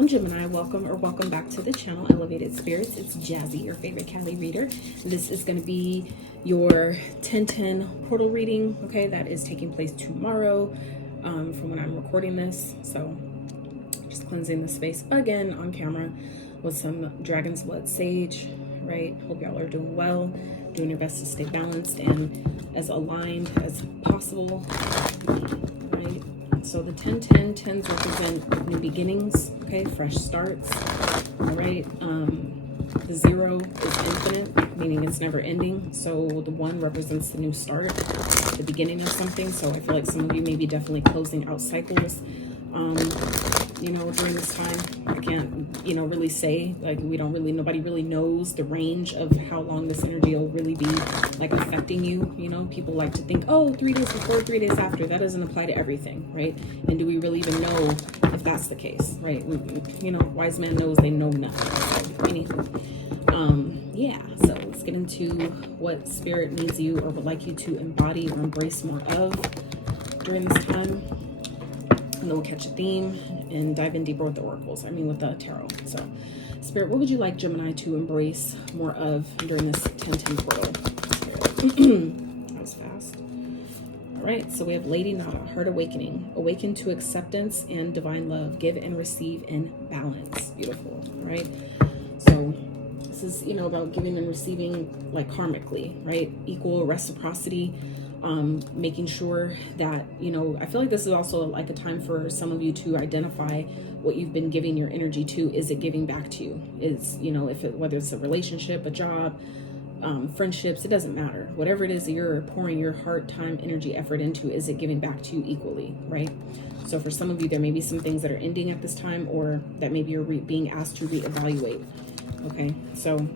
Shalom Gemini, welcome back to the channel, Elevated Spirits. It's Jazzy, your favorite Cali reader. This is going to be your 10/10 portal reading, okay, that is taking place tomorrow from when I'm recording this. So just cleansing the space again on camera with some dragon's blood sage, right? Hope y'all are doing well, doing your best to stay balanced and as aligned as possible, right? So the 10/10, 10s represent new beginnings, okay, fresh starts, all right. The 0 is infinite, meaning it's never ending. So the 1 represents the new start, the beginning of something. So I feel like some of you may be definitely closing out cycles, you know, during this time. I can't, you know, really say, like, nobody really knows the range of how long this energy will really be, like, affecting you. You know, people like to think, oh, 3 days before, 3 days after. That doesn't apply to everything, right? And do we really even know if that's the case, right? You know, wise man knows they know nothing. So, anywho, yeah, so let's get into what spirit needs you or would like you to embody or embrace more of during this time. And then we'll catch a theme and dive in deeper with the oracles, with the tarot. So, Spirit, what would you like Gemini to embrace more of during this 10/10 portal? That was fast. All right, so we have Lady Nada, Heart Awakening. Awaken to acceptance and divine love. Give and receive in balance. Beautiful, all right? So, this is, you know, about giving and receiving, like, karmically, right? Equal reciprocity. Making sure that, you know, I feel like this is also like a time for some of you to identify what you've been giving your energy to. Is it giving back to you? Is, you know, whether it's a relationship, a job, friendships, it doesn't matter. Whatever it is that you're pouring your heart, time, energy, effort into, is it giving back to you equally, right? So for some of you, there may be some things that are ending at this time, or that maybe you're being asked to reevaluate. Okay, so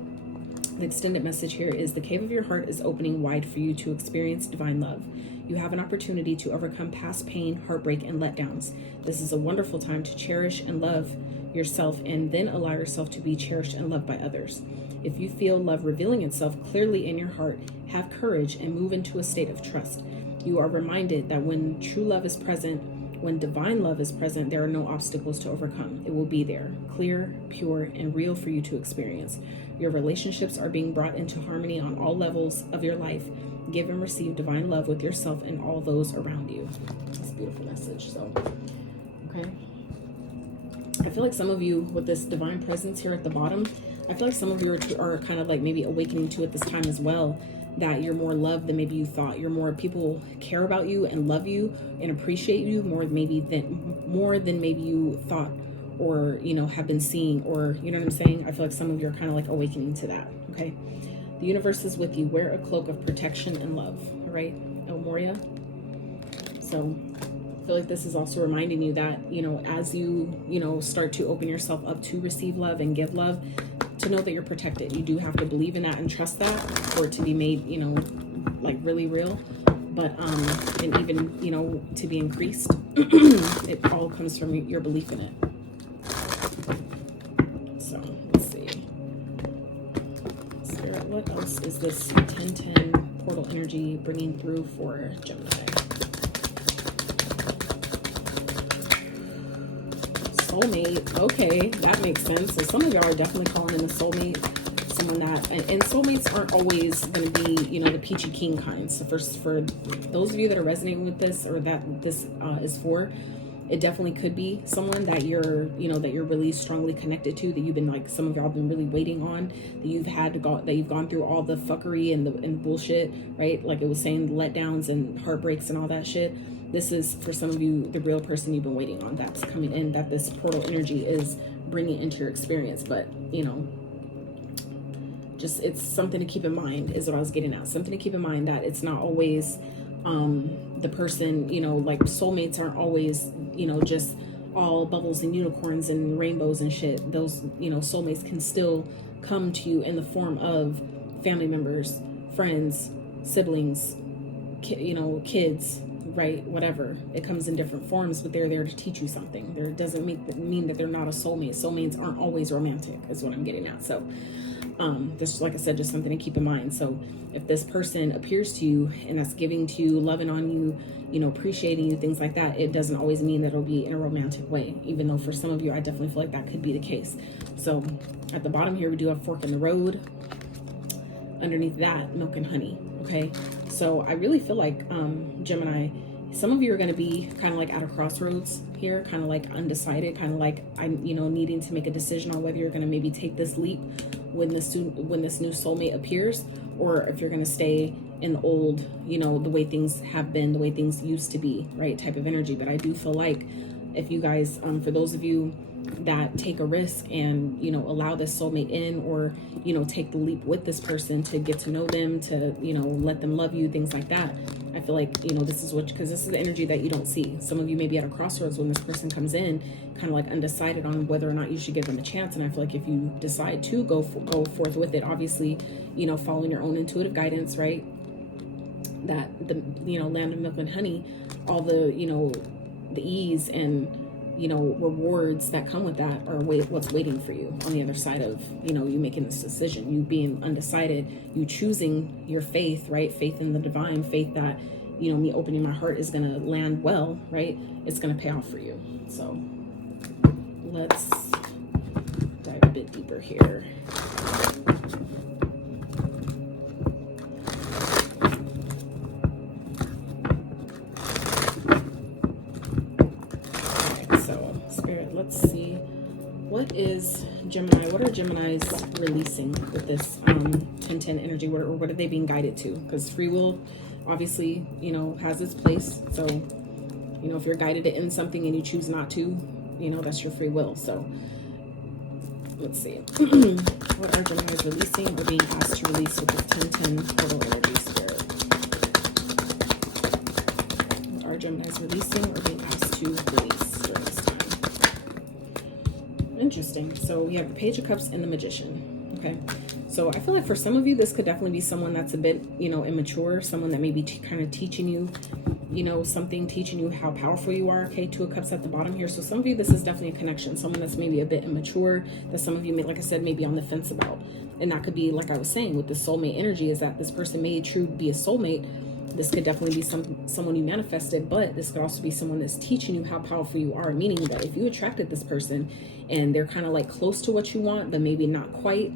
the extended message here is the cave of your heart is opening wide for you to experience divine love. You have an opportunity to overcome past pain, heartbreak, and letdowns. This is a wonderful time to cherish and love yourself and then allow yourself to be cherished and loved by others. If you feel love revealing itself clearly in your heart, have courage and move into a state of trust. You are reminded that when true love is present, when divine love is present, there are no obstacles to overcome. It will be there, clear, pure, and real for you to experience. Your relationships are being brought into harmony on all levels of your life. Give and receive divine love with yourself and all those around you. That's a beautiful message. So, okay. I feel like some of you with this divine presence here at the bottom, I feel like some of you are kind of like maybe awakening to it this time as well, that you're more loved than maybe you thought. You're more, people care about you and love you and appreciate you more than maybe you thought, or, you know, have been seeing, or, you know what I'm saying? I feel like some of you are kind of like awakening to that, okay? The universe is with you. Wear a cloak of protection and love, all right? El Moria. So I feel like this is also reminding you that, you know, as you know, start to open yourself up to receive love and give love, to know that you're protected. You do have to believe in that and trust that for it to be made, you know, like really real. But, and even, you know, to be increased, it all comes from your belief in it. So let's see. Spirit, what else is this 10/10 portal energy bringing through for Gemini? Soulmate. Okay, that makes sense. So some of y'all are definitely calling in a soulmate. Someone that, and soulmates aren't always going to be, you know, the peachy keen kind. So for those of you that are resonating with this, or that this is for, it definitely could be someone that you're, you know, that you're really strongly connected to, that you've been, like, some of y'all been really waiting on, that you've had to go, that you've gone through all the fuckery and the bullshit, right? Like it was saying, letdowns and heartbreaks and all that shit. This is, for some of you, the real person you've been waiting on that's coming in, that this portal energy is bringing into your experience. But, you know, just, it's something to keep in mind is what I was getting at. Something to keep in mind, that it's not always the person, you know, like soulmates aren't always, you know, just all bubbles and unicorns and rainbows and shit. Those, you know, soulmates can still come to you in the form of family members, friends, siblings, you know, kids, right? Whatever. It comes in different forms, but they're there to teach you something. There doesn't mean that they're not a soulmate. Soulmates aren't always romantic, is what I'm getting at. So this, like I said, just something to keep in mind. So if this person appears to you and that's giving to you, loving on you, you know, appreciating you, things like that, it doesn't always mean that it'll be in a romantic way, even though for some of you, I definitely feel like that could be the case. So at the bottom here, we do have fork in the road. Underneath that, milk and honey. Okay, so I really feel like Gemini, some of you are going to be kind of like at a crossroads here, kind of like undecided, kind of like I'm, you know, needing to make a decision on whether you're going to maybe take this leap when this new soulmate appears, or if you're going to stay in old, you know, the way things have been, the way things used to be, right, type of energy. But I do feel like if you guys, for those of you that take a risk and, you know, allow this soulmate in, or, you know, take the leap with this person to get to know them, to, you know, let them love you, things like that. I feel like, you know, this is what, because this is the energy that you don't see. Some of you may be at a crossroads when this person comes in, kind of like undecided on whether or not you should give them a chance. And I feel like if you decide to go forth with it, obviously, you know, following your own intuitive guidance, right? That the, you know, land of milk and honey, all the, you know, the ease and, you know, rewards that come with that are what's waiting for you on the other side of, you know, you making this decision, you being undecided, you choosing your faith, right? Faith in the divine, faith that, you know, me opening my heart is going to land well, right? It's going to pay off for you. So let's dive a bit deeper here. Let's see, what is Gemini, what are Geminis releasing with this 10-10 energy? What are they being guided to? Because free will obviously, you know, has its place. So, you know, if you're guided to end something and you choose not to, you know, that's your free will. So let's see. What are Geminis releasing or being asked to release with this 10-10 portal energy spirit? What are Geminis releasing or being asked to release during this time? Interesting. So we have the Page of Cups and the Magician. Okay. So I feel like for some of you, this could definitely be someone that's a bit, you know, immature, someone that may be kind of teaching you, you know, something, teaching you how powerful you are. Okay. 2 of Cups at the bottom here. So some of you, this is definitely a connection. Someone that's maybe a bit immature, that some of you may, like I said, may be on the fence about. And that could be, like I was saying, with the soulmate energy, is that this person may truly be a soulmate. This could definitely be someone you manifested, but this could also be someone that's teaching you how powerful you are, meaning that if you attracted this person and they're kind of like close to what you want, but maybe not quite,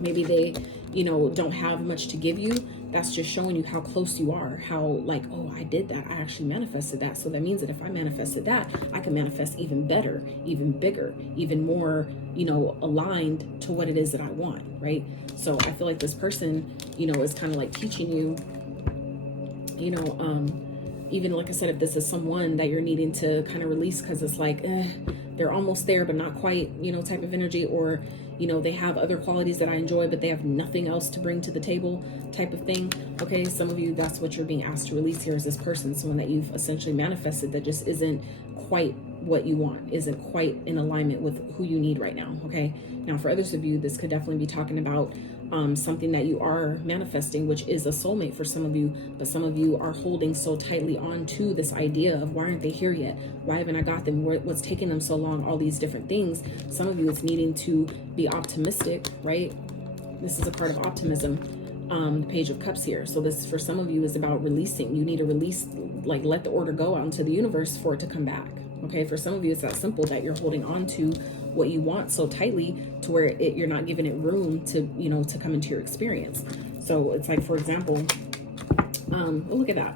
maybe they, you know, don't have much to give you, that's just showing you how close you are, how like, oh, I did that, I actually manifested that. So that means that if I manifested that, I can manifest even better, even bigger, even more, you know, aligned to what it is that I want, right? So I feel like this person, you know, is kind of like teaching you, you know, even like I said, if this is someone that you're needing to kind of release because it's like, they're almost there, but not quite, you know, type of energy, or, you know, they have other qualities that I enjoy, but they have nothing else to bring to the table type of thing. Okay. Some of you, that's what you're being asked to release here, is this person, someone that you've essentially manifested that just isn't quite what you want, isn't quite in alignment with who you need right now. Okay. Now for others of you, this could definitely be talking about something that you are manifesting, which is a soulmate for some of you, but some of you are holding so tightly on to this idea of, why aren't they here yet? Why haven't I got them? What's taking them so long? All these different things. Some of you, it's needing to be optimistic, right? This is a part of optimism. The Page of Cups here. So this, for some of you, is about releasing. You need to release, like let the order go out into the universe for it to come back. Okay. For some of you, it's that simple, that you're holding on to what you want so tightly to where you're not giving it room to, you know, to come into your experience. So it's like, for example, oh, look at that.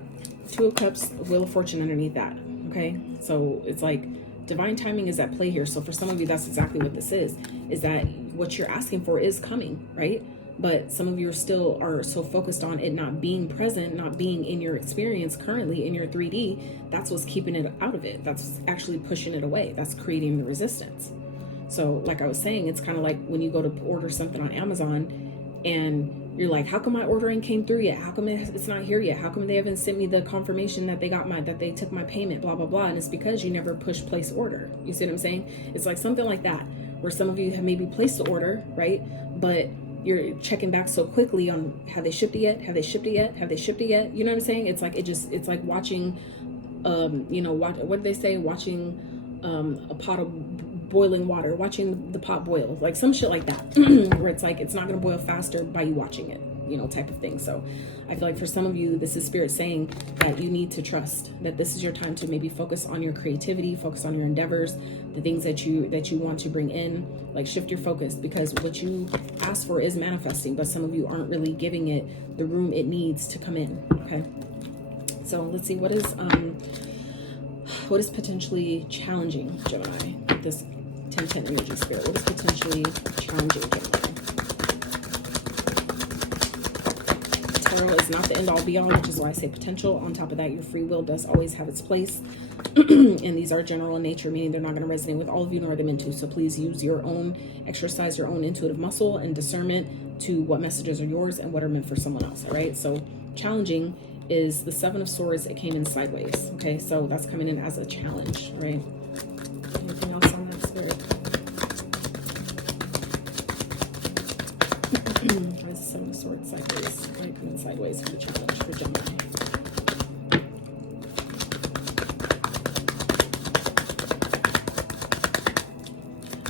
2 of Cups, Wheel of Fortune underneath that. Okay. So it's like divine timing is at play here. So for some of you, that's exactly what this is that what you're asking for is coming, right? But some of you still are so focused on it not being present, not being in your experience currently in your 3D. That's what's keeping it out of it. That's actually pushing it away. That's creating the resistance. So like I was saying, it's kind of like when you go to order something on Amazon and you're like, how come my ordering came through yet? How come it's not here yet? How come they haven't sent me the confirmation that they got that they took my payment, blah, blah, blah. And it's because you never push place order. You see what I'm saying? It's like something like that, where some of you have maybe placed the order, right? But you're checking back so quickly on, have they shipped it yet? Have they shipped it yet? Have they shipped it yet? You know what I'm saying? It's like, it's like watching, you know, what did they say? Watching a pot of boiling water, watching the pot boil, like some shit like that, where it's like, it's not going to boil faster by you watching it, you know, type of thing. So I feel like for some of you, this is spirit saying that you need to trust that this is your time to maybe focus on your creativity, focus on your endeavors, the things that you want to bring in, like shift your focus, because what you ask for is manifesting, but some of you aren't really giving it the room it needs to come in. Okay. So let's see, what is potentially challenging Gemini with this 1010 energy spirit? What is potentially challenging Gemini? Tarot is not the end all be all, which is why I say potential. On top of that, your free will does always have its place. And these are general in nature, meaning they're not going to resonate with all of you nor are they meant to. So please use your own, exercise your own intuitive muscle and discernment to what messages are yours and what are meant for someone else. All right. So challenging is the 7 of Swords. It came in sideways. Okay. So that's coming in as a challenge, right? Anything else on that spirit? Why is the 7 of Swords sideways? Right, coming sideways for the challenge for Gemini.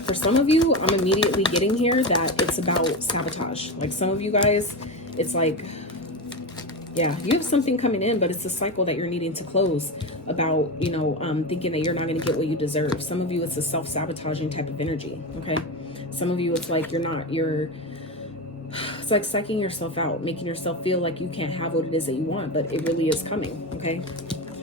For some of you, I'm immediately getting here that it's about sabotage. Like some of you guys, it's like, yeah, you have something coming in, but it's a cycle that you're needing to close about, you know, thinking that you're not going to get what you deserve. Some of you, it's a self-sabotaging type of energy. Okay. Some of you, it's like it's like psyching yourself out, making yourself feel like you can't have what it is that you want, but it really is coming. Okay.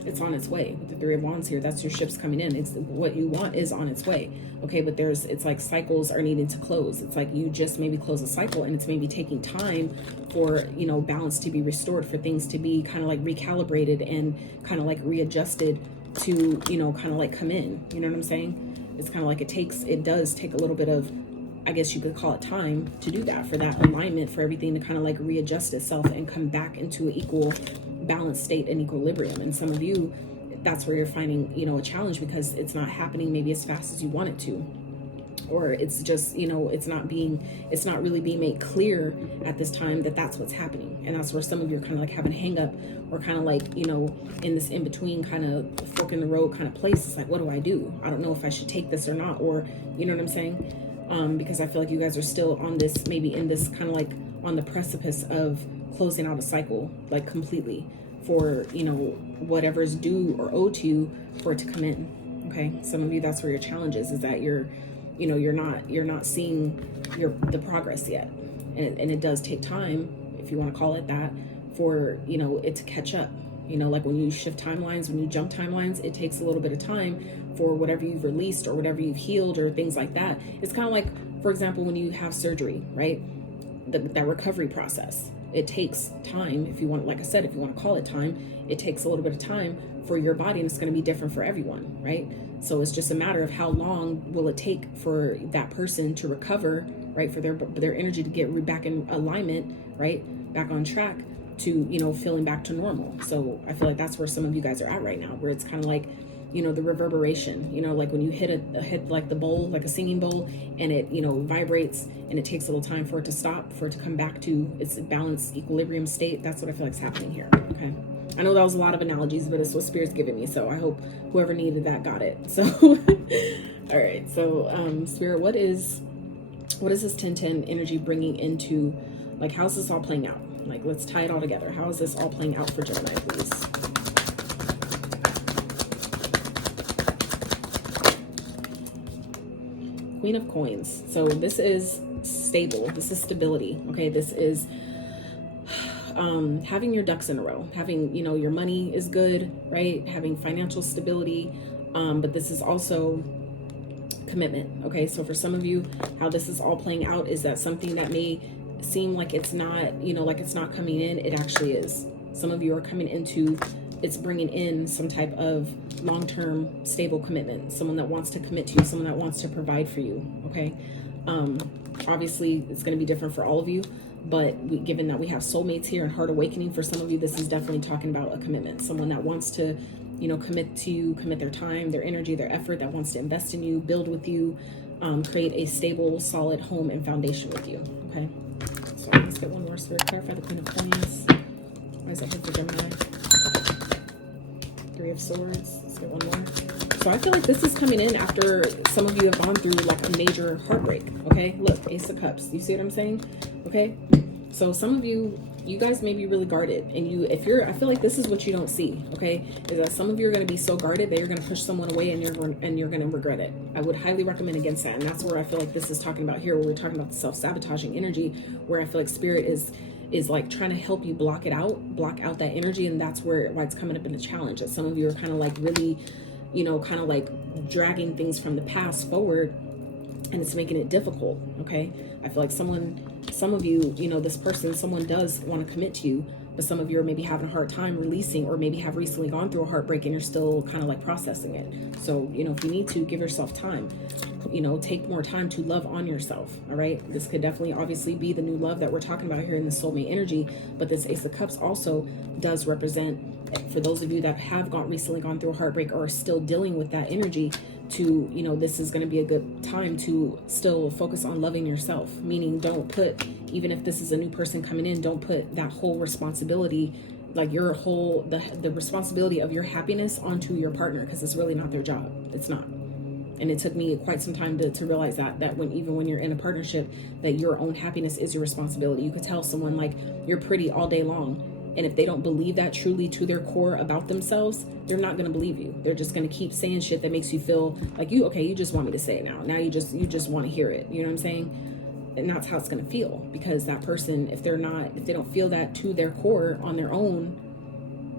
It's on its way. With the 3 of Wands here, that's your ships coming in. It's what you want is on its way. Okay, but it's like cycles are needing to close. It's like you just maybe close a cycle and it's maybe taking time for, you know, balance to be restored, for things to be kind of like recalibrated and kind of like readjusted to, you know, kind of like come in. You know what I'm saying? It's kind of like it does take a little bit of, I guess you could call it time to do that, for that alignment, for everything to kind of like readjust itself and come back into an equal balanced state and equilibrium. And some of you, that's where you're finding, you know, a challenge because it's not happening maybe as fast as you want it to, or it's just, you know, it's not really being made clear at this time that that's what's happening. And that's where some of you are kind of like having a hang up, or kind of like, you know, in this in between kind of fork in the road kind of place. It's like, what do? I don't know if I should take this or not, or, you know what I'm saying? Because I feel like you guys are still on this, maybe in this kind of like on the precipice of closing out a cycle, like completely, for, you know, whatever's due or owed to you for it to come in. Okay. Some of you, that's where your challenge is that you're not seeing the progress yet. And it does take time, if you want to call it that, for, you know, it to catch up. You know, like when you shift timelines, when you jump timelines, it takes a little bit of time for whatever you've released or whatever you've healed or things like that. It's kind of like, for example, when you have surgery, right? That recovery process, it takes time. If you want, like I said, if you want to call it time, it takes a little bit of time for your body, and it's going to be different for everyone, right? So it's just a matter of how long will it take for that person to recover, right? For their energy to get back in alignment, right? Back on track to, you know, feeling back to normal. So I feel like that's where some of you guys are at right now, where it's kind of like, you know, the reverberation, you know, like when you hit like the bowl, like a singing bowl, and it, you know, vibrates, and it takes a little time for it to stop, for it to come back to its balanced equilibrium state. That's what I feel like is happening here. Okay. I know that was a lot of analogies, but it's what Spirit's giving me. So I hope whoever needed that got it. So, all right. So, Spirit, what is this 1010 energy bringing into, like, how's this all playing out? Like, let's tie it all together. How is this all playing out for Gemini, please? Queen of Coins. So this is stable. This is stability. Okay. This is having your ducks in a row, having, you know, your money is good, right? Having financial stability. But this is also commitment. Okay. So for some of you, how this is all playing out is that something that may seem like it's not, you know, like it's not coming in, it actually is. Some of you are coming into, it's bringing in some type of long-term stable commitment, someone that wants to commit to you, someone that wants to provide for you. Okay. Obviously it's going to be different for all of you, but given that we have soulmates here and heart awakening, for some of you, this is definitely talking about a commitment, someone that wants to, you know, commit to you, commit their time, their energy, their effort, that wants to invest in you, build with you, create a stable, solid home and foundation with you. Okay. Let's get one more. Spirit, clarify the Queen of Coins. Why is that here for Gemini? Three of Swords. Let's get one more. So I feel like this is coming in after some of you have gone through like a major heartbreak. Okay, look, Ace of Cups. You see what I'm saying? Okay, so some of you guys may be really guarded, and I feel like this is what you don't see. Okay, is that some of you are going to be so guarded that you're going to push someone away, and you're going to regret it. I would highly recommend against that, and that's where I feel like this is talking about here, where we're talking about the self-sabotaging energy, where I feel like Spirit is like trying to help you block out that energy, and that's why it's coming up in a challenge. That some of you are kind of like really, kind of like dragging things from the past forward, and it's making it difficult. Okay, I feel like some of you, someone does want to commit to you, but some of you are maybe having a hard time releasing, or maybe have recently gone through a heartbreak and you're still kind of like processing it. So, if you need to, give yourself time, take more time to love on yourself. All right. This could definitely obviously be the new love that we're talking about here in the soulmate energy, but this Ace of Cups also does represent, for those of you that have recently gone through a heartbreak or are still dealing with that energy, to this is going to be a good time to still focus on loving yourself. Meaning, don't put, even if this is a new person coming in, don't put that whole responsibility, like the responsibility of your happiness, onto your partner, because it's really not their job. It's not. And it took me quite some time to realize that even when you're in a partnership, that your own happiness is your responsibility. You could tell someone like you're pretty all day long, and if they don't believe that truly to their core about themselves, they're not going to believe you. They're just going to keep saying shit that makes you feel like you just want me to say it now. Now you just want to hear it. You know what I'm saying? And that's how it's going to feel, because that person, if they don't feel that to their core on their own,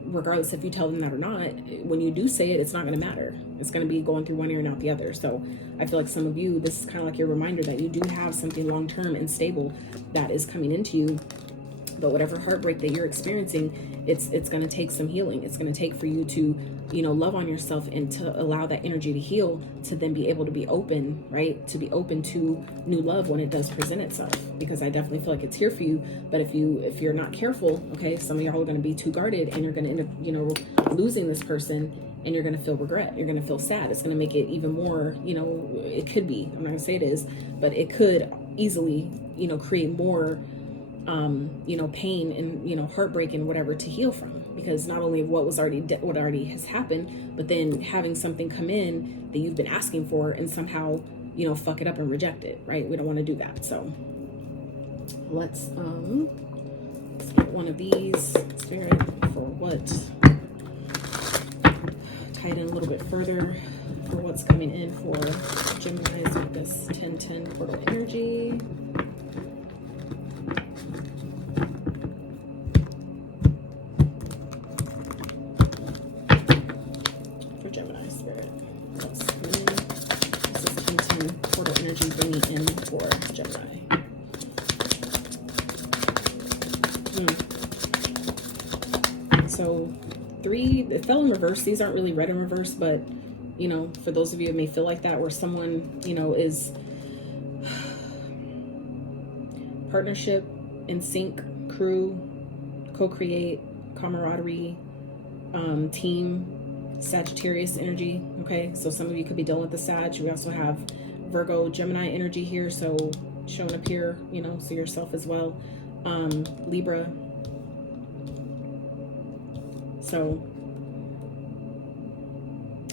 regardless if you tell them that or not, when you do say it, it's not going to matter. It's going to be going through one ear and out the other. So I feel like some of you, this is kind of like your reminder that you do have something long-term and stable that is coming into you. But whatever heartbreak that you're experiencing, it's going to take some healing. It's going to take for you to, love on yourself, and to allow that energy to heal, to then be able to be open, right? To be open to new love when it does present itself. Because I definitely feel like it's here for you. But if you're not careful, okay, some of y'all are going to be too guarded, and you're going to end up, losing this person, and you're going to feel regret. You're going to feel sad. It's going to make it even more, it could be, I'm not going to say it is, but it could easily, create more pain and, heartbreak and whatever to heal from, because not only what already has happened, but then having something come in that you've been asking for and somehow, fuck it up and reject it, right? We don't want to do that. So let's get one of these, Spirit, for what, tie it in a little bit further for what's coming in for Gemini's with this 10-10 portal energy. Bringing in for Gemini. So 3, it fell in reverse. These aren't really read in reverse, but for those of you who may feel like that, where someone is partnership, in sync, crew, co-create, camaraderie, team, Sagittarius energy. Okay, so some of you could be dealing with the Sag. We also have Virgo, Gemini energy here, so showing up here, so yourself as well. Libra. So,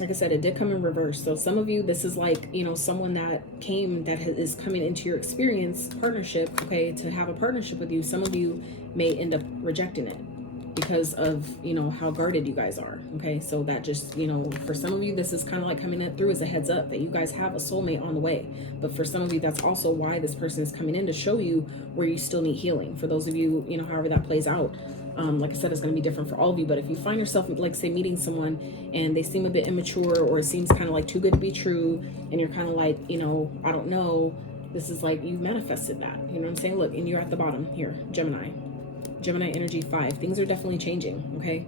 like I said, it did come in reverse. So some of you, this is like, someone that is coming into your experience, partnership, okay, to have a partnership with you. Some of you may end up rejecting it because of, how guarded you guys are. Okay, so that just, for some of you, this is kind of like coming in through as a heads up that you guys have a soulmate on the way. But for some of you, that's also why this person is coming in, to show you where you still need healing. For those of you, however that plays out, like I said, it's going to be different for all of you. But if you find yourself, like, say, meeting someone and they seem a bit immature, or it seems kind of like too good to be true, and you're kind of like, I don't know, this is like you manifested that. You know what I'm saying? Look, and you're at the bottom here, Gemini energy 5. Things are definitely changing. Okay,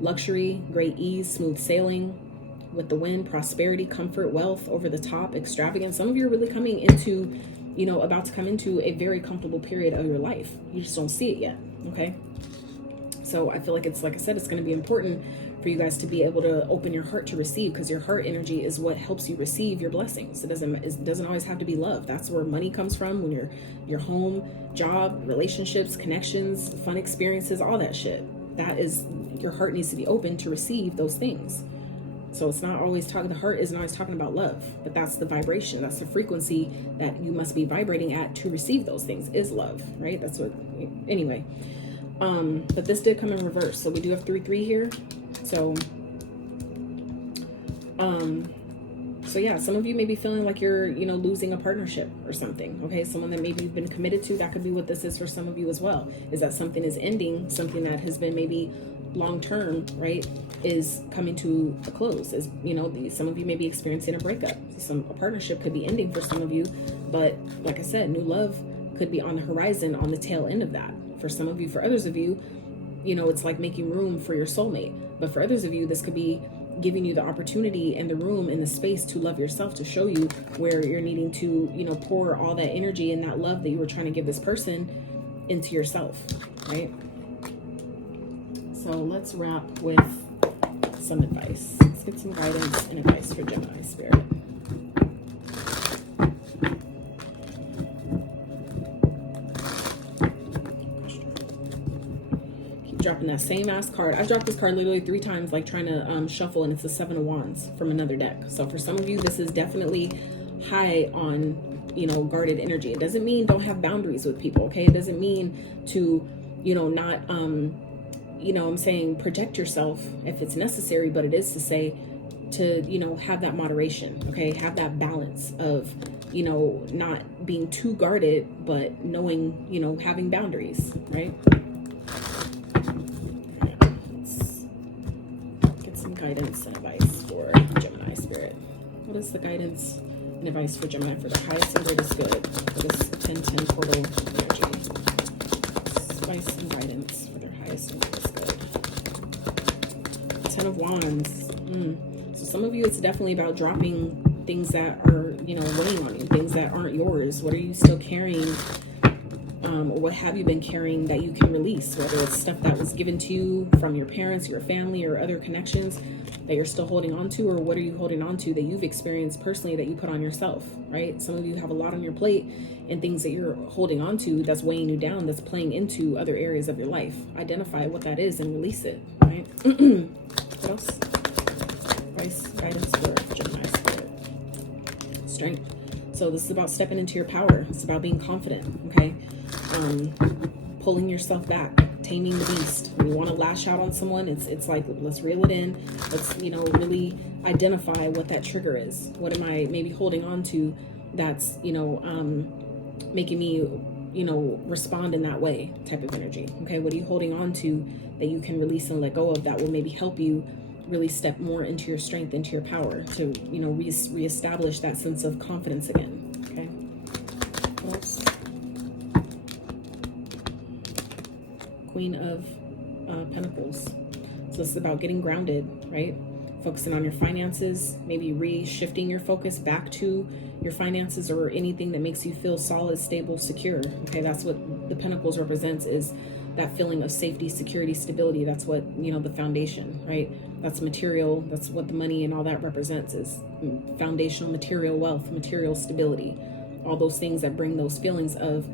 luxury, great ease, smooth sailing with the wind, prosperity, comfort, wealth, over the top, extravagance. Some of you are really coming into, about to come into a very comfortable period of your life. You just don't see it yet. Okay, so I feel like it's, like I said, it's going to be important for you guys to be able to open your heart to receive, because your heart energy is what helps you receive your blessings. It doesn't always have to be love. That's where money comes from, when your home, job, relationships, connections, fun experiences, all that shit. That is, your heart needs to be open to receive those things. So it's not always talking, the heart isn't always talking about love, but that's the vibration, that's the frequency that you must be vibrating at to receive those things, is love, right? That's what, anyway. But this did come in reverse. So we do have 3-3 here. So yeah, some of you may be feeling like you're, losing a partnership or something. Okay. Someone that maybe you've been committed to, that could be what this is for some of you as well, is that something is ending, something that has been maybe long-term, right, is coming to a close. As some of you may be experiencing a breakup. A partnership could be ending for some of you, but like I said, new love could be on the horizon, on the tail end of that. For some of you, for others of you, it's like making room for your soulmate. But for others of you, this could be giving you the opportunity and the room and the space to love yourself, to show you where you're needing to, pour all that energy and that love that you were trying to give this person into yourself, right? So let's wrap with some advice. Let's get some guidance and advice for Gemini spirit. Dropping that same ass card. I've dropped this card literally 3 times, like trying to shuffle, and it's the 7 of Wands from another deck. So for some of you, this is definitely high on, guarded energy. It doesn't mean don't have boundaries with people, okay? It doesn't mean to, not, I'm saying project yourself if it's necessary, but it is to say to, have that moderation, okay? Have that balance of, not being too guarded, but knowing, having boundaries, right? Guidance and advice for Gemini spirit. What is the guidance and advice for Gemini for the highest and greatest good for this 10-10 portal energy? Advice and guidance for their highest and greatest good. 10 of Wands. So some of you, it's definitely about dropping things that are, weighing on you, things that aren't yours. What are you still carrying? Or what have you been carrying that you can release, whether it's stuff that was given to you from your parents, your family, or other connections that you're still holding on to, or what are you holding on to that you've experienced personally that you put on yourself, right? Some of you have a lot on your plate and things that you're holding on to that's weighing you down, that's playing into other areas of your life. Identify what that is and release it, right? What else? Advice, guidance for Gemini spirit. Strength. So this is about stepping into your power. It's about being confident, okay? Pulling yourself back, taming the beast. When you want to lash out on someone, it's like, let's reel it in. Let's, really identify what that trigger is. What am I maybe holding on to that's, making me, respond in that way type of energy. Okay. What are you holding on to that you can release and let go of that will maybe help you really step more into your strength, into your power to, reestablish that sense of confidence again. Okay. What else? Queen of Pentacles. So this is about getting grounded, right? Focusing on your finances, maybe re-shifting your focus back to your finances or anything that makes you feel solid, stable, secure. Okay, that's what the Pentacles represents, is that feeling of safety, security, stability. That's what, the foundation, right? That's material. That's what the money and all that represents, is foundational material wealth, material stability, all those things that bring those feelings of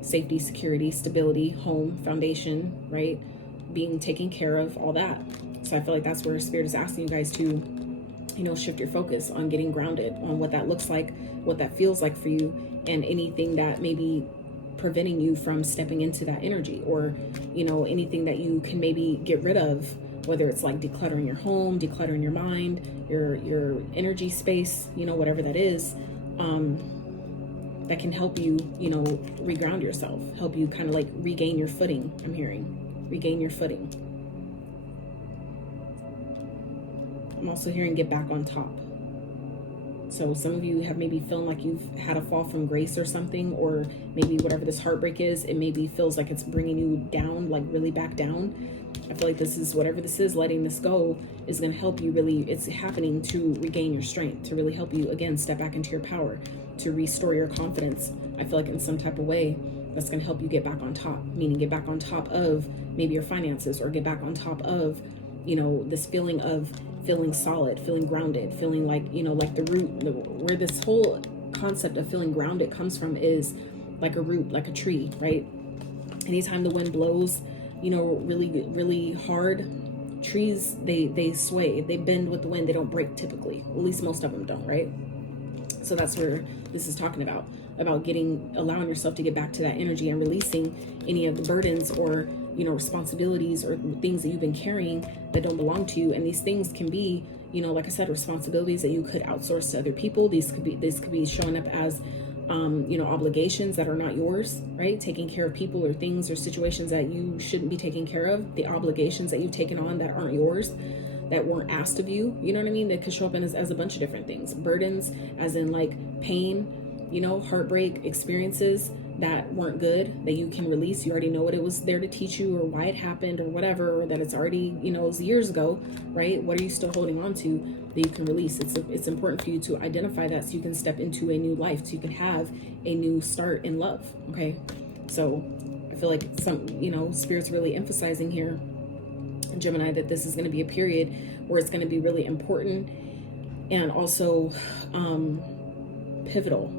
safety, security, stability, home, foundation, right? Being taken care of, all that. So I feel like that's where Spirit is asking you guys to, shift your focus on getting grounded, on what that looks like, what that feels like for you, and anything that may be preventing you from stepping into that energy, or, anything that you can maybe get rid of, whether it's like decluttering your home, decluttering your mind, your energy space, whatever that is, that can help you, reground yourself, help you kind of like regain your footing. I'm hearing regain your footing. I'm also hearing get back on top. So some of you have maybe feeling like you've had a fall from grace or something, or maybe whatever this heartbreak is, it maybe feels like it's bringing you down, like really back down. I feel like this is, whatever this is, letting this go is going to help you really, it's happening to regain your strength, to really help you, again, step back into your power, to restore your confidence. I feel like in some type of way, that's going to help you get back on top, meaning get back on top of maybe your finances, or get back on top of, you know, this feeling of feeling solid, feeling grounded, feeling like, you know, like the root, where this whole concept of feeling grounded comes from is like a root, like a tree, right? Anytime the wind blows, you know, really hard, trees, they sway, they bend with the wind, they don't break typically, at least most of them don't, right? So that's where this is talking about allowing yourself to get back to that energy and releasing any of the burdens or, you know, responsibilities or things that you've been carrying that don't belong to you. And these things can be, you know, like I said, responsibilities that you could outsource to other people. This could be showing up as you know, obligations that are not yours, right? Taking care of people or things or situations that you shouldn't be taking care of, the obligations that you've taken on that aren't yours, that weren't asked of you, you know what I mean? That could show up in as a bunch of different things. Burdens, as in like pain, you know, heartbreak, experiences that weren't good, that you can release. You already know what it was there to teach you or why it happened or whatever, or that it's already, you know, it was years ago, right? What are you still holding on to that you can release? It's important for you to identify that so you can step into a new life, so you can have a new start in love, okay? So I feel like you know, Spirit's really emphasizing here, Gemini, that this is going to be a period where it's going to be really important and also pivotal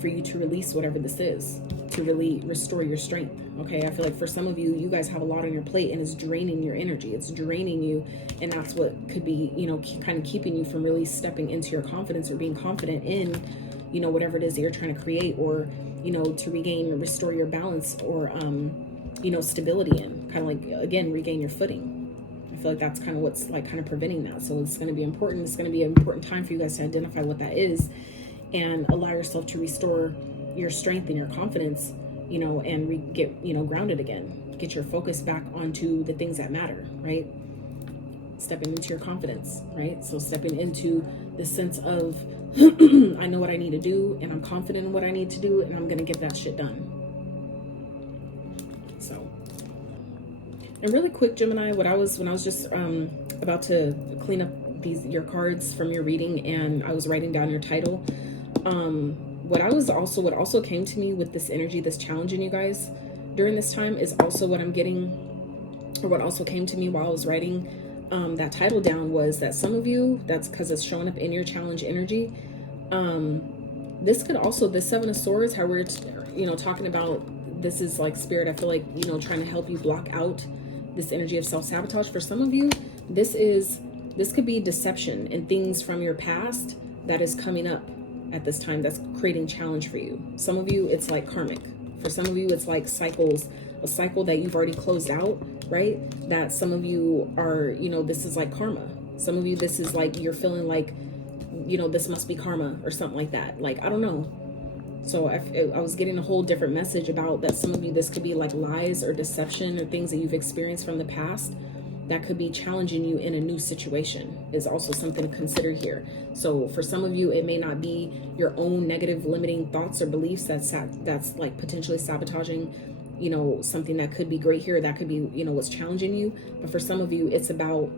for you to release whatever this is, to really restore your strength, okay? I feel like for some of you, you guys have a lot on your plate and it's draining your energy. It's draining you, and that's what could be, you know, kind of keeping you from really stepping into your confidence or being confident in, you know, whatever it is that you're trying to create, or, you know, to regain or restore your balance, or, you know, stability in, kind of like, again, regain your footing. I feel like that's kind of what's like kind of preventing that. So it's going to be important. It's going to be an important time for you guys to identify what that is and allow yourself to restore your strength and your confidence, you know, and get, you know, grounded again. Get your focus back onto the things that matter, right? Stepping into your confidence, right? So stepping into the sense of, I know what I need to do, and I'm confident in what I need to do, and I'm going to get that shit done. So, and really quick, Gemini, when I was just about to clean up your cards from your reading, and I was writing down your title, what also came to me with this energy that's challenging you guys during this time is also what I'm getting, or what also came to me while I was writing that title down, was that some of you, that's because it's showing up in your challenge energy. This could also, the Seven of Swords, how we're, you know, talking about, this is like Spirit, I feel like, you know, trying to help you block out this energy of self-sabotage. For some of you, this could be deception and things from your past that is coming up at this time that's creating challenge for you. Some of you, it's like karmic. For some of you, it's like cycles, a cycle that you've already closed out, right? That some of you are, you know, this is like karma. Some of you, this is like, you're feeling like, you know, this must be karma or something like that. Like, I don't know. So I was getting a whole different message about that. Some of you, this could be like lies or deception or things that you've experienced from the past that could be challenging you in a new situation, is also something to consider here. So for some of you, it may not be your own negative limiting thoughts or beliefs that's like potentially sabotaging, you know, something that could be great here. That could be, you know, what's challenging you. But for some of you, it's about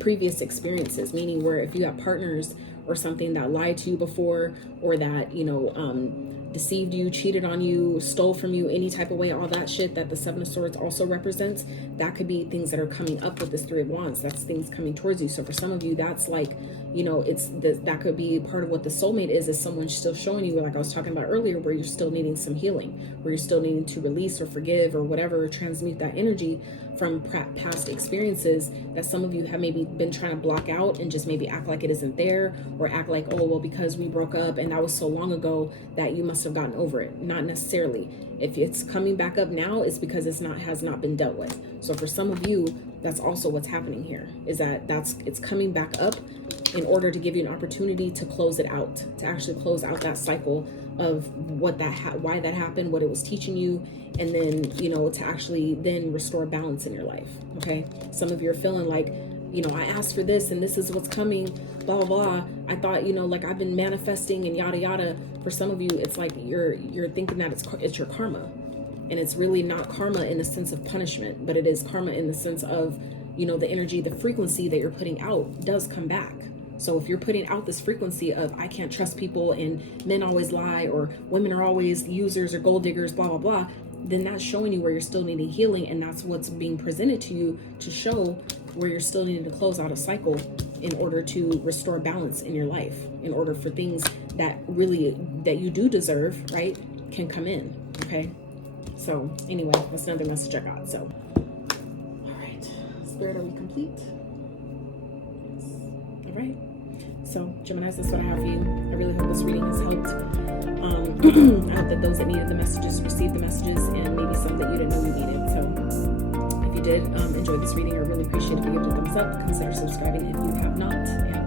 previous experiences, meaning where if you have partners or something that lied to you before, or that, you know, deceived you, cheated on you, stole from you, any type of way, all that shit that the Seven of Swords also represents, that could be things that are coming up with this Three of Wands. That's things coming towards you. So for some of you, that's like, you know, that could be part of what the soulmate is someone still showing you, like I was talking about earlier, where you're still needing some healing, where you're still needing to release or forgive or whatever, or transmute that energy from past experiences that some of you have maybe been trying to block out and just maybe act like it isn't there, or act like, oh, well, because we broke up and that was so long ago that you must have gotten over it. Not necessarily. If it's coming back up now, it's because has not been dealt with. So for some of you, that's also what's happening here, is that it's coming back up in order to give you an opportunity to close it out, to actually close out that cycle of why that happened, what it was teaching you, and then, you know, to actually then restore balance in your life. Okay, some of you are feeling like, you know, I asked for this and this is what's coming, blah blah blah. I thought, you know, like I've been manifesting and yada yada. For some of you, it's like you're thinking that it's your karma, and it's really not karma in the sense of punishment, but it is karma in the sense of, you know, the energy, the frequency that you're putting out does come back. So if you're putting out this frequency of I can't trust people and men always lie, or women are always users or gold diggers, blah blah blah, then that's showing you where you're still needing healing, and that's what's being presented to you to show where you're still needing to close out a cycle in order to restore balance in your life, in order for things that you do deserve, right, can come in. Okay, so anyway, that's another message I got. So all right, Spirit, are we complete? Yes. All right, so Geminis, that's what I have for you. I really hope this reading has helped. I hope that those that needed the messages received the messages, and maybe some that you didn't know you needed. So if you did enjoy this reading, I really appreciate if you give it a thumbs up. Consider subscribing if you have not, and